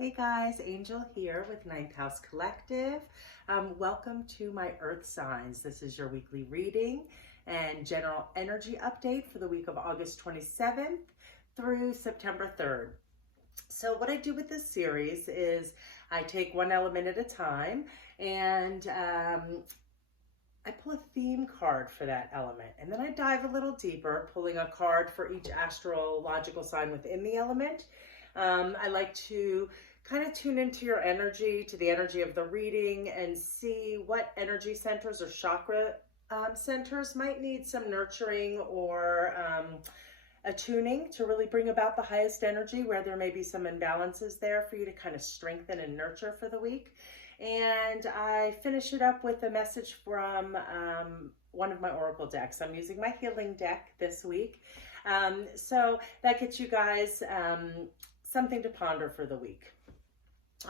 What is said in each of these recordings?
Hey guys, Angel here with Ninth House Collective. Welcome to my Earth Signs. This is your weekly reading and general energy update for the week of August 27th through September 3rd. So what I do with this series is I take one element at a time and I pull a theme card for that element, and then I dive a little deeper, pulling a card for each astrological sign within the element. I like to kind of tune into your energy, to the energy of the reading, and see what energy centers or chakra centers might need some nurturing or attuning to really bring about the highest energy, where there may be some imbalances there for you to kind of strengthen and nurture for the week. And I finish it up with a message from one of my oracle decks. I'm using my healing deck this week. So that gets you guys something to ponder for the week.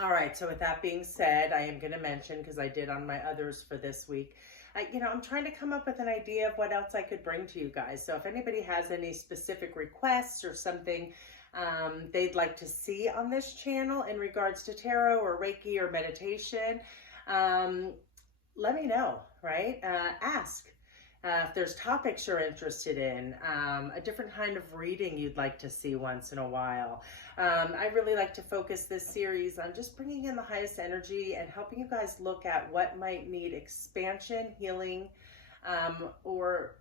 All right, so with that being said, I am going to mention, because I did on my others for this week, I'm trying to come up with an idea of what else I could bring to you guys. So if anybody has any specific requests or something they'd like to see on this channel in regards to tarot or Reiki or meditation, let me know, right? Ask. If there's topics you're interested in, a different kind of reading you'd like to see once in a while. I really like to focus this series on just bringing in the highest energy and helping you guys look at what might need expansion, healing, or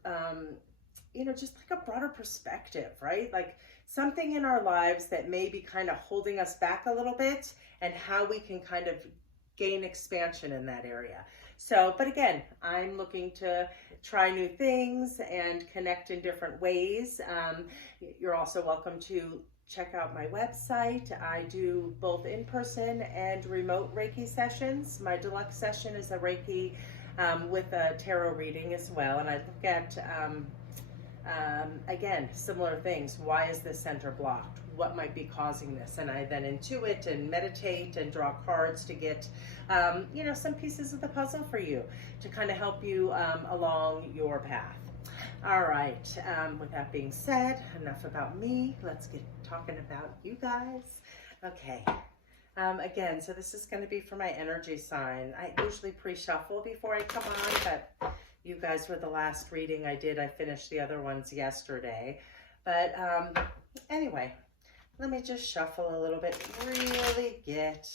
just like a broader perspective, right? Like something in our lives that may be kind of holding us back a little bit, and how we can kind of gain expansion in that area. So, but again, I'm looking to try new things and connect in different ways. You're also welcome to check out my website. I do both in-person and remote Reiki sessions. My deluxe session is a Reiki with a tarot reading as well. And I look at, again, similar things. Why is this center blocked? What might be causing this? And I then intuit and meditate and draw cards to get, some pieces of the puzzle for you to kind of help you along your path. All right, with that being said, enough about me. Let's get talking about you guys. Okay, again, so this is going to be for my energy sign. I usually pre-shuffle before I come on, but you guys were the last reading I did. I finished the other ones yesterday. But anyway, let me just shuffle a little bit, really get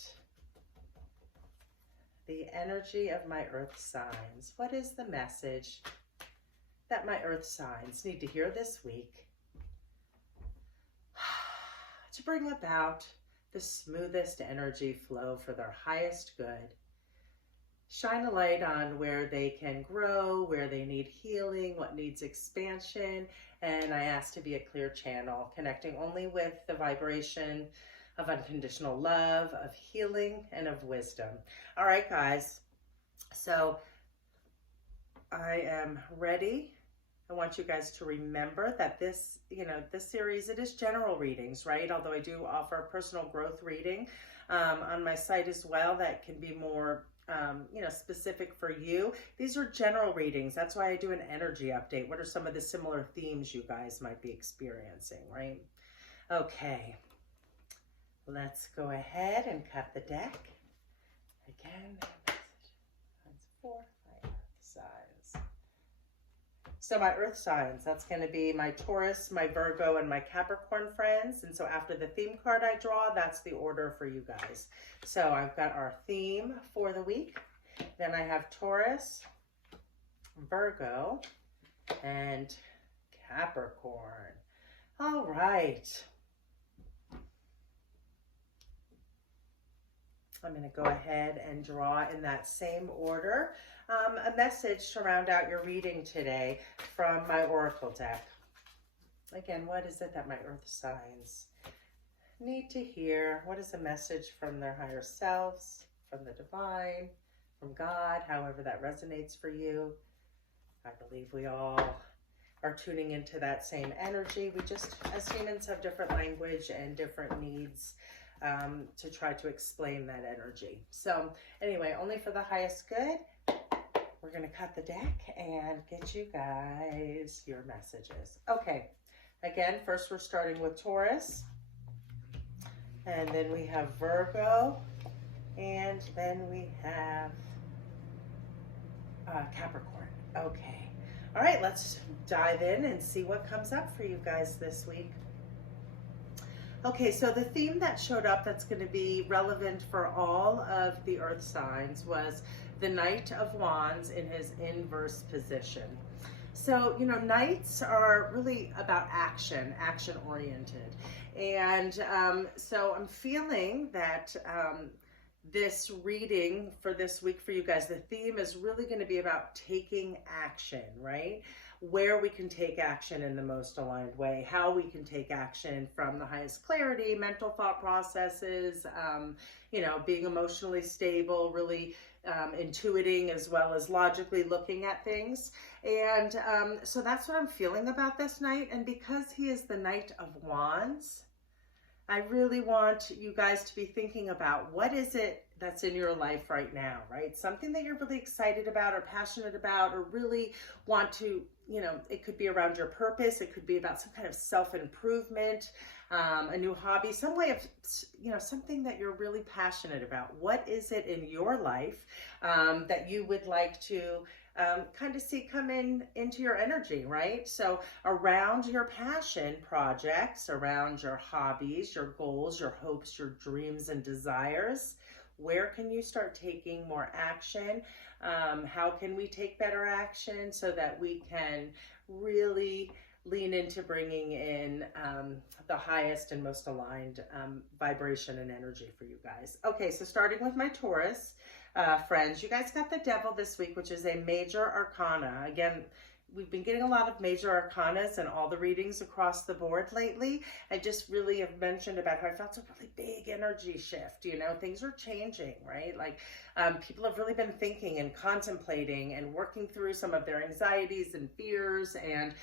the energy of my earth signs. What is the message that my earth signs need to hear this week to bring about the smoothest energy flow for their highest good? Shine a light on where they can grow, where they need healing, what needs expansion. And I ask to be a clear channel, connecting only with the vibration of unconditional love, of healing, and of wisdom. All right, guys. So I am ready. I want you guys to remember that this series, it is general readings, right? Although I do offer a personal growth reading on my site as well that can be more specific for you. These are general readings. That's why I do an energy update. What are some of the similar themes you guys might be experiencing, right? Okay, let's go ahead and cut the deck. Again, signs 4, my earth signs. So my earth signs, that's going to be my Taurus, my Virgo, and my Capricorn friends. And so after the theme card I draw, that's the order for you guys. So I've got our theme for the week. Then I have Taurus, Virgo, and Capricorn. All right. I'm going to go ahead and draw in that same order a message to round out your reading today from my oracle deck. Again, what is it that my earth signs need to hear? What is a message from their higher selves, from the divine, from God, however that resonates for you? I believe we all are tuning into that same energy. We just, as humans, have different language and different needs to try to explain that energy. So anyway, only for the highest good, we're going to cut the deck and get you guys your messages. Okay, again, first we're starting with Taurus. And then we have Virgo. And then we have Capricorn. Okay. All right, let's dive in and see what comes up for you guys this week. Okay, so the theme that showed up that's going to be relevant for all of the earth signs was the Knight of Wands in his inverse position. So, you know, knights are really about action oriented. And so I'm feeling that this reading for this week for you guys, the theme is really going to be about taking action, right? Where we can take action in the most aligned way, how we can take action from the highest clarity, mental thought processes, you know, being emotionally stable, really intuiting as well as logically looking at things. And so that's what I'm feeling about this night. And because he is the Knight of Wands, I really want you guys to be thinking about what is it that's in your life right now, right? Something that you're really excited about or passionate about or really want to, you know, it could be around your purpose. It could be about some kind of self-improvement, a new hobby, some way of, you know, something that you're really passionate about. What is it in your life that you would like to kind of see come into your energy, right? So around your passion projects, around your hobbies, your goals, your hopes, your dreams and desires, where can you start taking more action? How can we take better action so that we can really lean into bringing in the highest and most aligned vibration and energy for you guys? Okay, so starting with my Taurus friends, you guys got the Devil this week, which is a major arcana. Again, we've been getting a lot of major arcanas in all the readings across the board lately. I just really have mentioned about how I felt a really big energy shift. You know, things are changing, right? Like people have really been thinking and contemplating and working through some of their anxieties and fears and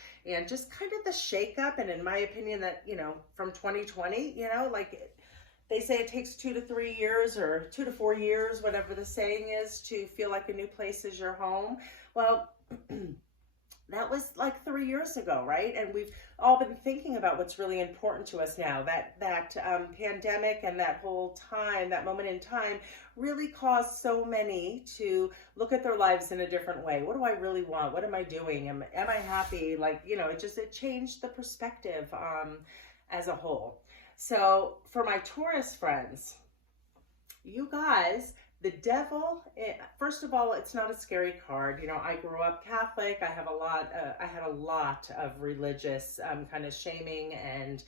just kind of the shakeup. And in my opinion, that, you know, from 2020, you know, like they say it takes 2 to 3 years or 2 to 4 years, whatever the saying is, to feel like a new place is your home. Well, that was like 3 years ago, right? And we've all been thinking about what's really important to us now. That pandemic and that whole time, that moment in time, really caused so many to look at their lives in a different way. What do I really want? What am I doing? Am I happy? Like, you know, it changed the perspective as a whole. So for my Taurus friends, you guys, the Devil, first of all, it's not a scary card. You know, I grew up Catholic. I had a lot of religious kind of shaming and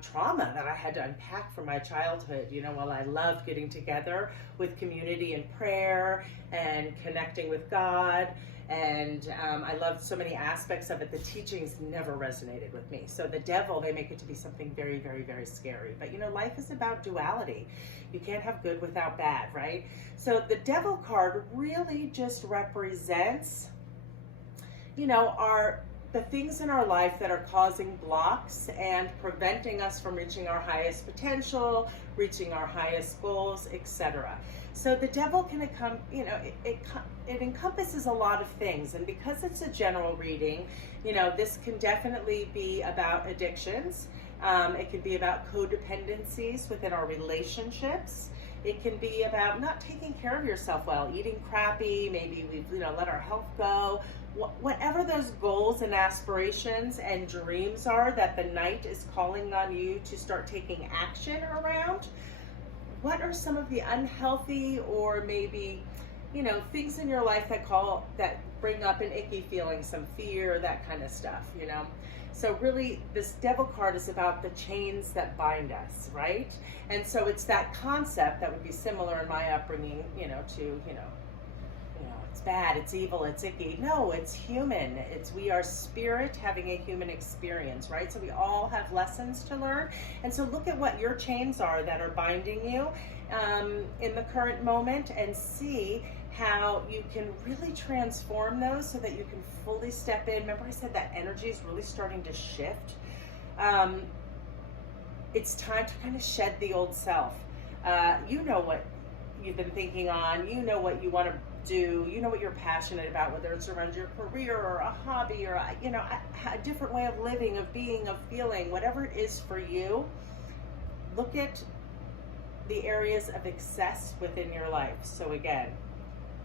trauma that I had to unpack from my childhood. You know, while I love getting together with community and prayer and connecting with God, and I loved so many aspects of it, the teachings never resonated with me. So the Devil, they make it to be something very, very, very scary. But you know, life is about duality. You can't have good without bad, right? So the Devil card really just represents, you know, the things in our life that are causing blocks and preventing us from reaching our highest potential, reaching our highest goals, etc. So the Devil can come, you know, it encompasses a lot of things. And because it's a general reading, you know, this can definitely be about addictions. It can be about codependencies within our relationships. It can be about not taking care of yourself well, eating crappy, maybe we've, you know, let our health go. Whatever those goals and aspirations and dreams are that the Knight is calling on you to start taking action around, what are some of the unhealthy or maybe, you know, things in your life that bring up an icky feeling, some fear, that kind of stuff, you know? So really, this Devil card is about the chains that bind us, right? And so it's that concept that would be similar in my upbringing, you know, to, you know, it's bad, it's evil, it's icky. No, it's human. We are spirit having a human experience, right? So we all have lessons to learn. And so look at what your chains are that are binding you in the current moment and see how you can really transform those so that you can fully step in. Remember I said that energy is really starting to shift. It's time to kind of shed the old self. You know what you've been thinking on, you know what you want to do, you know what you're passionate about, whether it's around your career or a hobby or, you know, a different way of living, of being, of feeling, whatever it is for you. Look at the areas of excess within your life. So again,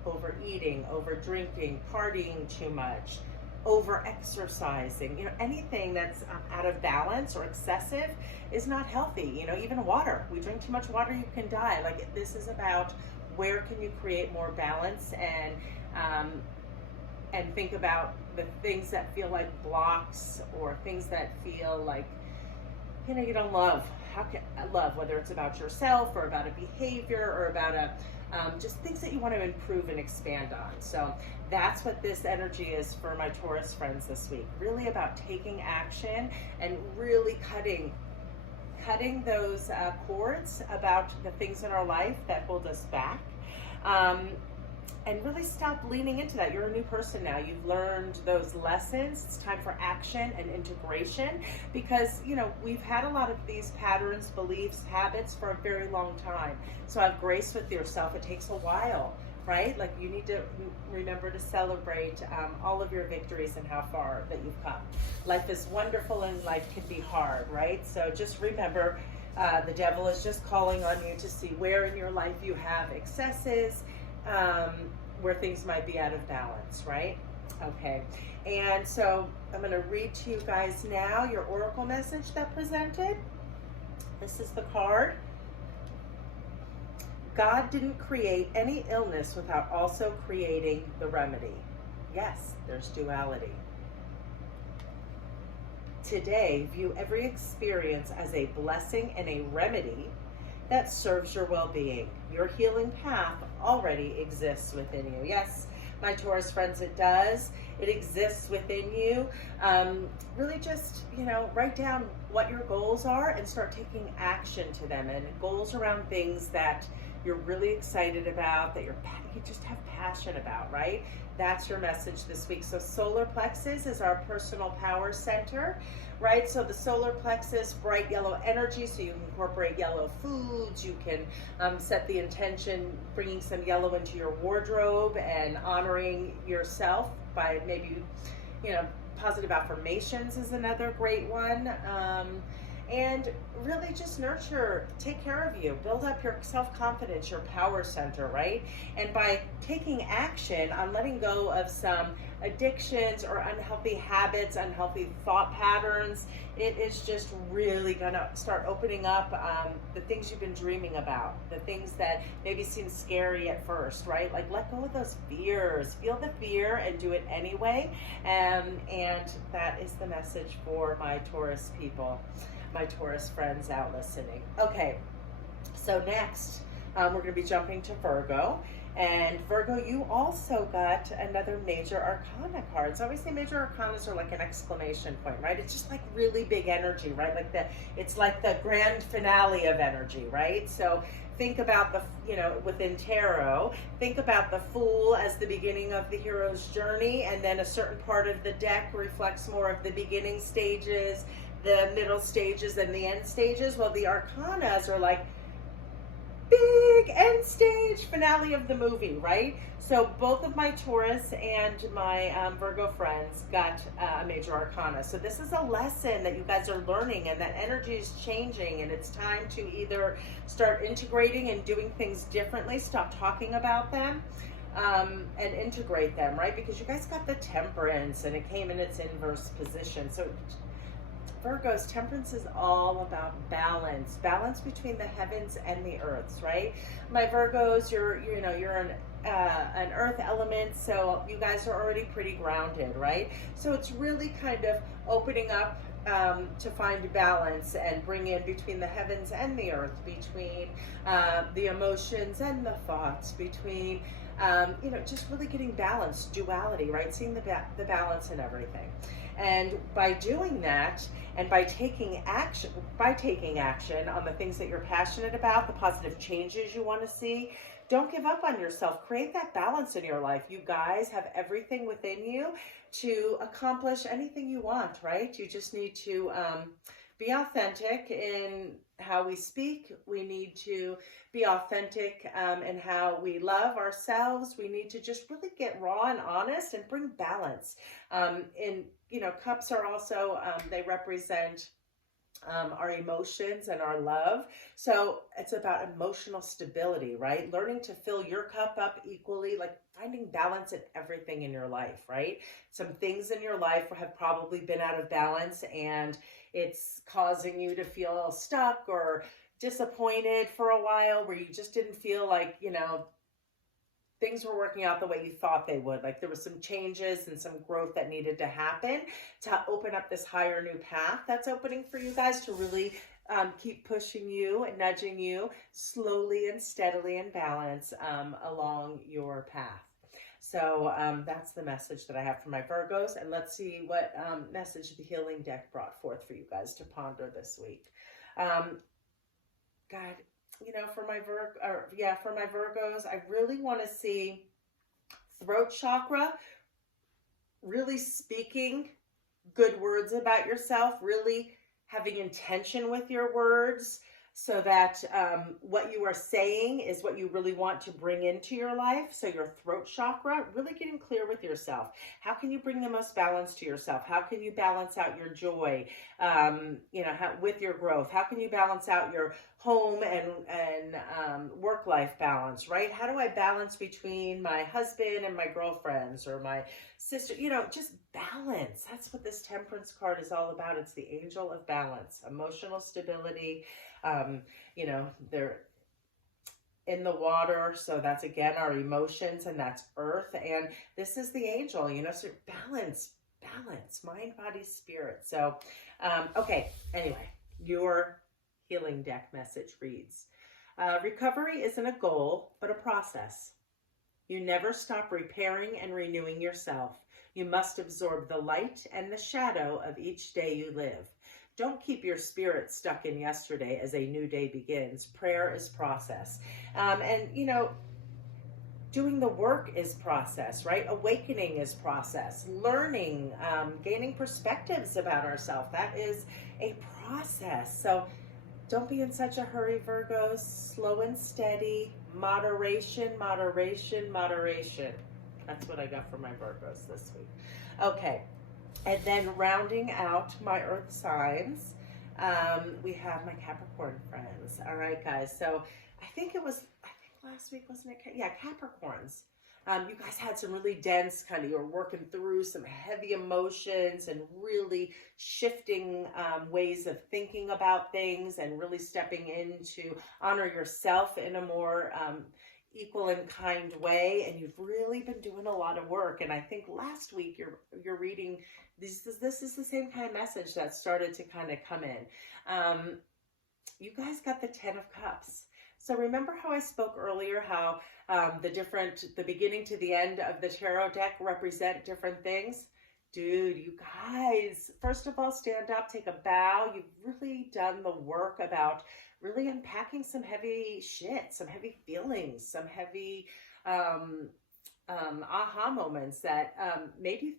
overeating, over drinking, partying too much, over exercising, anything that's out of balance or excessive is not healthy. Even water, we drink too much water, you can die. Like, this is about where can you create more balance, and think about the things that feel like blocks, or things that feel like you don't love. How can love, whether it's about yourself or about a behavior or about just things that you want to improve and expand on. So that's what this energy is for my Taurus friends this week. Really about taking action and really cutting those cords about the things in our life that hold us back. And really stop leaning into that. You're a new person now. You've learned those lessons. It's time for action and integration, because we've had a lot of these patterns, beliefs, habits for a very long time. So have grace with yourself. It takes a while, right? Like, you need to remember to celebrate all of your victories and how far that you've come. Life is wonderful and life can be hard, right? So just remember, the devil is just calling on you to see where in your life you have excesses, where things might be out of balance, right? Okay, and so I'm going to read to you guys now your oracle message that presented. This is the card. God didn't create any illness without also creating the remedy. Yes, there's duality. Today, view every experience as a blessing and a remedy that serves your well-being. Your healing path already exists within you. Yes, my Taurus friends, it does. It exists within you. Really just, write down what your goals are and start taking action to them. And goals around things that you're really excited about, that you just have passion about, right? That's your message this week. So solar plexus is our personal power center, right? So the solar plexus, bright yellow energy, so you can incorporate yellow foods. You can set the intention, bringing some yellow into your wardrobe and honoring yourself by maybe, positive affirmations is another great one. And really just nurture, take care of you, build up your self-confidence, your power center, right? And by taking action on letting go of some addictions or unhealthy habits, unhealthy thought patterns, it is just really gonna start opening up the things you've been dreaming about, the things that maybe seem scary at first, right? Like, let go of those fears, feel the fear and do it anyway. And that is the message for my Taurus people, my Taurus friends out listening. Okay, so next we're going to be jumping to Virgo. And Virgo, you also got another major arcana card. So obviously major arcanas are like an exclamation point, right? It's just like really big energy, right? It's like the grand finale of energy, right? So think about within tarot, think about the Fool as the beginning of the hero's journey, and then a certain part of the deck reflects more of the beginning stages, the middle stages, and the end stages. Well, the arcanas are like big end stage finale of the movie, right? So both of my Taurus and my Virgo friends got a major arcana. So this is a lesson that you guys are learning, and that energy is changing, and it's time to either start integrating and doing things differently, stop talking about them, and integrate them, right? Because you guys got the Temperance, and it came in its inverse position. So Virgos, Temperance is all about balance between the heavens and the earths, right? My Virgos, you're an earth element, so you guys are already pretty grounded, right? So it's really kind of opening up to find balance and bring in between the heavens and the earth, between the emotions and the thoughts, between just really getting balance, duality, right? Seeing the balance in everything. And by doing that, and by taking action on the things that you're passionate about, the positive changes you want to see, don't give up on yourself. Create that balance in your life. You guys have everything within you to accomplish anything you want, right? You just need to be authentic in how we speak. We need to be authentic in how we love ourselves. We need to just really get raw and honest and bring balance. Cups are also, they represent our emotions and our love. So it's about emotional stability, right? Learning to fill your cup up equally, like finding balance in everything in your life, right? Some things in your life have probably been out of balance and it's causing you to feel stuck or disappointed for a while, where you just didn't feel like, things were working out the way you thought they would. Like there was some changes and some growth that needed to happen to open up this higher new path that's opening for you guys to really keep pushing you and nudging you slowly and steadily in balance along your path. So that's the message that I have for my Virgos. And let's see what message the healing deck brought forth for you guys to ponder this week. God, for my Virgos, I really want to see throat chakra, really speaking good words about yourself, really having intention with your words, so that what you are saying is what you really want to bring into your life. So your throat chakra, really getting clear with yourself. How can you bring the most balance to yourself? How can you balance out your joy, with your growth? How can you balance out your home and work-life balance, right? How do I balance between my husband and my girlfriends or my sister? Just balance. That's what this Temperance card is all about. It's the angel of balance, emotional stability. They're in the water, so that's again our emotions, and that's earth, and this is the angel, so balance, mind, body, spirit. So okay, anyway, your healing deck message reads, recovery isn't a goal but a process. You never stop repairing and renewing yourself. You must absorb the light and the shadow of each day you live. Don't keep your spirit stuck in yesterday as a new day begins. Prayer is process. Doing the work is process, right? Awakening is process. Learning, gaining perspectives about ourselves, that is a process. So don't be in such a hurry, Virgos. Slow and steady. Moderation, moderation, moderation. That's what I got for my Virgos this week. Okay. And then rounding out my earth signs, we have my Capricorn friends. All right, guys. So I think last week, wasn't it? Yeah, Capricorns. You guys had some really dense you were working through some heavy emotions and really shifting ways of thinking about things and really stepping in to honor yourself in a more equal and kind way. And you've really been doing a lot of work. And I think last week you're reading, this is the same kind of message that started to kind of come in. You guys got the 10 of Cups. So remember how I spoke earlier, how the beginning to the end of the tarot deck represent different things? Dude, you guys, first of all, stand up, take a bow. You've really done the work about really unpacking some heavy shit, some heavy feelings, some heavy aha moments that made you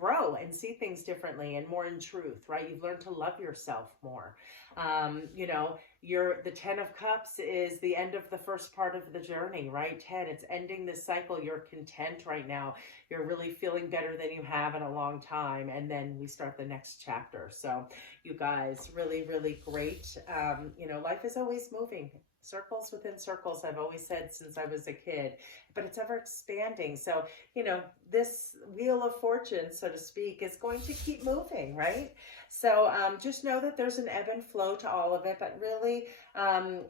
grow and see things differently and more in truth, right? You've learned to love yourself more. The 10 of Cups is the end of the first part of the journey, right? 10, it's ending this cycle. You're content right now. You're really feeling better than you have in a long time. And then we start the next chapter. So you guys, really, really great. Life is always moving. Circles within circles, I've always said since I was a kid, but it's ever expanding. So, this wheel of fortune, so to speak, is going to keep moving, right? So just know that there's an ebb and flow to all of it, but really, I'm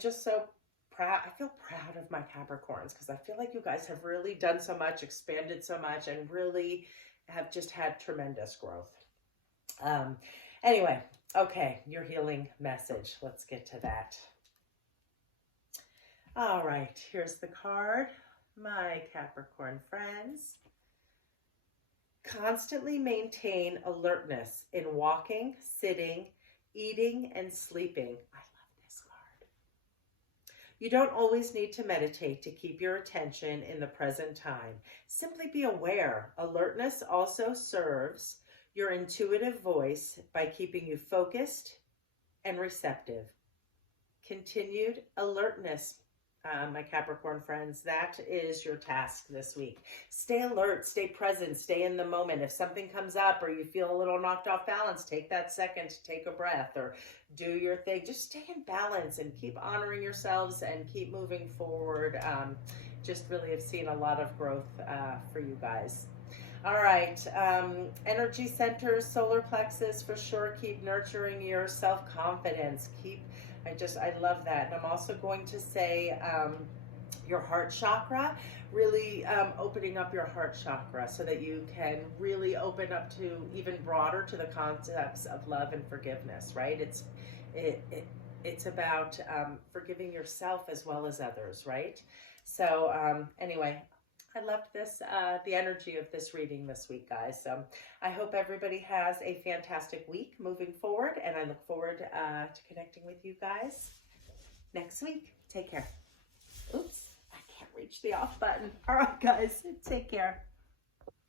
just so proud. I feel proud of my Capricorns because I feel like you guys have really done so much, expanded so much, and really have just had tremendous growth. Anyway, okay, your healing message. Let's get to that. All right, here's the card. My Capricorn friends. Constantly maintain alertness in walking, sitting, eating, and sleeping. I love this card. You don't always need to meditate to keep your attention in the present time. Simply be aware. Alertness also serves your intuitive voice by keeping you focused and receptive. Continued alertness my Capricorn friends, that is your task this week. Stay alert, stay present, stay in the moment. If something comes up or you feel a little knocked off balance, take that second to take a breath or do your thing. Just stay in balance and keep honoring yourselves and keep moving forward. Just really have seen a lot of growth for you guys. All right, energy centers, solar plexus for sure. Keep nurturing your self-confidence. I love that. And I'm also going to say your heart chakra, really opening up your heart chakra so that you can really open up to even broader to the concepts of love and forgiveness, right? It's about forgiving yourself as well as others, right? So anyway, I loved this, the energy of this reading this week, guys. So I hope everybody has a fantastic week moving forward, and I look forward to connecting with you guys next week. Take care. Oops, I can't reach the off button. All right, guys, take care.